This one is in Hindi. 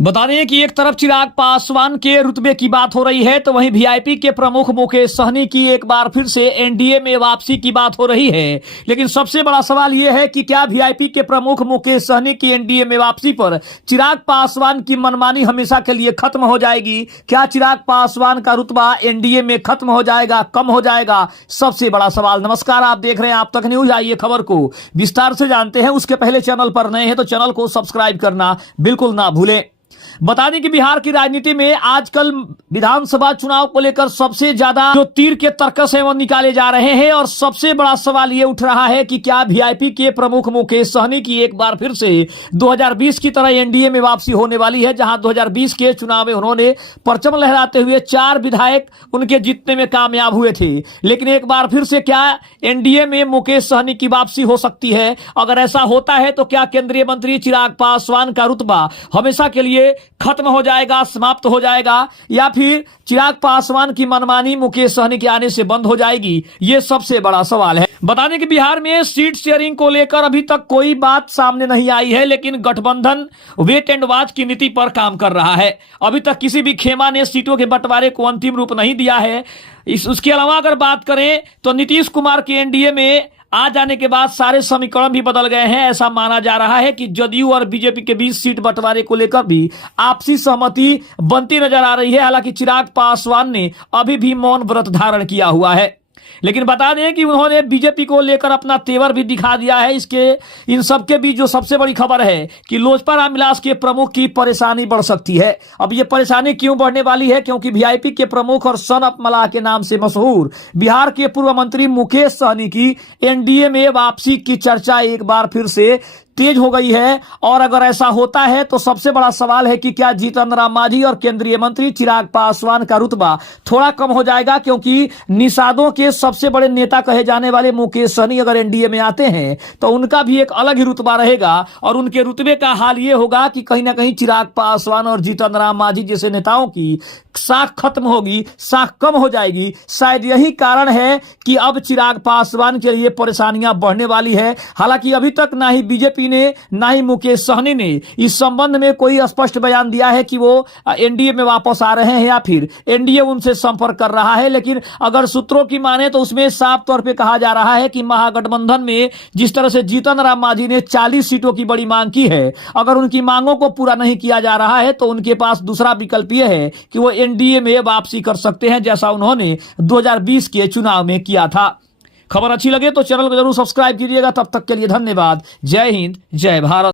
बता दें कि एक तरफ चिराग पासवान के रुतबे की बात हो रही है तो वहीं वीआईपी के प्रमुख मुकेश सहनी की एक बार फिर से एनडीए में वापसी की बात हो रही है। लेकिन सबसे बड़ा सवाल यह है कि क्या वीआईपी के प्रमुख मुकेश सहनी की एनडीए में वापसी पर चिराग पासवान की मनमानी हमेशा के लिए खत्म हो जाएगी? क्या चिराग पासवान का रुतबा एनडीए में खत्म हो जाएगा, कम हो जाएगा? सबसे बड़ा सवाल। नमस्कार, आप देख रहे हैं आप तक न्यूज। आइए खबर को विस्तार से जानते हैं। उसके पहले चैनल पर नए हैं तो चैनल को सब्सक्राइब करना बिल्कुल ना भूलें। बता दें कि बिहार की राजनीति में आजकल विधानसभा चुनाव को लेकर सबसे ज्यादा जो तीर के तर्कस हैं वो निकाले जा रहे हैं और सबसे बड़ा सवाल ये उठ रहा है कि क्या वीआईपी के प्रमुख मुकेश सहनी की एक बार फिर से 2020 की तरह एनडीए में वापसी होने वाली है, जहां 2020 के चुनाव में उन्होंने परचम लहराते हुए 4 विधायक उनके जीतने में कामयाब हुए थे। लेकिन एक बार फिर से क्या एनडीए में मुकेश सहनी की वापसी हो सकती है? अगर ऐसा होता है तो क्या केंद्रीय मंत्री चिराग पासवान का रुतबा हमेशा के लिए खत्म हो जाएगा, समाप्त हो जाएगा, या फिर चिराग पासवान की मनमानी मुकेश सहनी के आने से बंद हो जाएगी? ये सबसे बड़ा सवाल है। बता दें कि बिहार में सीट शेयरिंग को लेकर अभी तक कोई बात सामने नहीं आई है, लेकिन गठबंधन वेट एंड वॉच की नीति पर काम कर रहा है। अभी तक किसी भी खेमा ने सीटों के बंटवारे को अंतिम रूप नहीं दिया है। उसके अलावा अगर बात करें तो नीतीश कुमार के एनडीए में आ जाने के बाद सारे समीकरण भी बदल गए हैं। ऐसा माना जा रहा है कि जदयू और बीजेपी के बीच सीट बंटवारे को लेकर भी आपसी सहमति बनती नजर आ रही है। हालांकि चिराग पासवान ने अभी भी मौन व्रत धारण किया हुआ है, लेकिन बता दें कि उन्होंने बीजेपी को लेकर अपना तेवर भी दिखा दिया है। इन सबके बीच जो सबसे बड़ी खबर है कि लोजपा रामविलास के प्रमुख की परेशानी बढ़ सकती है। अब ये परेशानी क्यों बढ़ने वाली है? क्योंकि वीआईपी के प्रमुख और सन ऑफ मलाह के नाम से मशहूर बिहार के पूर्व मंत्री मुकेश सहनी की एनडीए में वापसी की चर्चा एक बार फिर से तेज हो गई है। और अगर ऐसा होता है तो सबसे बड़ा सवाल है कि क्या जीतन राम मांझी और केंद्रीय मंत्री चिराग पासवान का रुतबा थोड़ा कम हो जाएगा? क्योंकि निषादों के सबसे बड़े नेता कहे जाने वाले मुकेश सहनी अगर एनडीए में आते हैं तो उनका भी एक अलग ही रुतबा रहेगा और उनके रुतबे का हाल यह होगा कि कहीं ना कहीं चिराग पासवान और जीतन राम मांझी जैसे नेताओं की साख खत्म होगी, साख कम हो जाएगी। शायद यही कारण है कि अब चिराग पासवान के लिए परेशानियां बढ़ने वाली है। हालांकि अभी तक ना ही बीजेपी ने ना ही मुकेश सहनी ने इस संबंध में कोई स्पष्ट बयान दिया है कि वो एनडीए में वापस आ रहे हैं या फिर एनडीए उनसे संपर्क कर रहा है। लेकिन अगर सूत्रों की माने तो उसमें साफ तौर पे कहा जा रहा है कि महागठबंधन में जिस तरह से जीतन राम मांझी ने 40 सीटों की बड़ी मांग की है, अगर उनकी मांगों को पूरा नहीं किया जा रहा है तो उनके पास दूसरा विकल्प यह है कि वो एनडीए में वापसी कर सकते हैं, जैसा उन्होंने 2020 के चुनाव में किया था। खबर अच्छी लगे तो चैनल को जरूर सब्सक्राइब कीजिएगा। तब तक के लिए धन्यवाद। जय हिंद, जय भारत।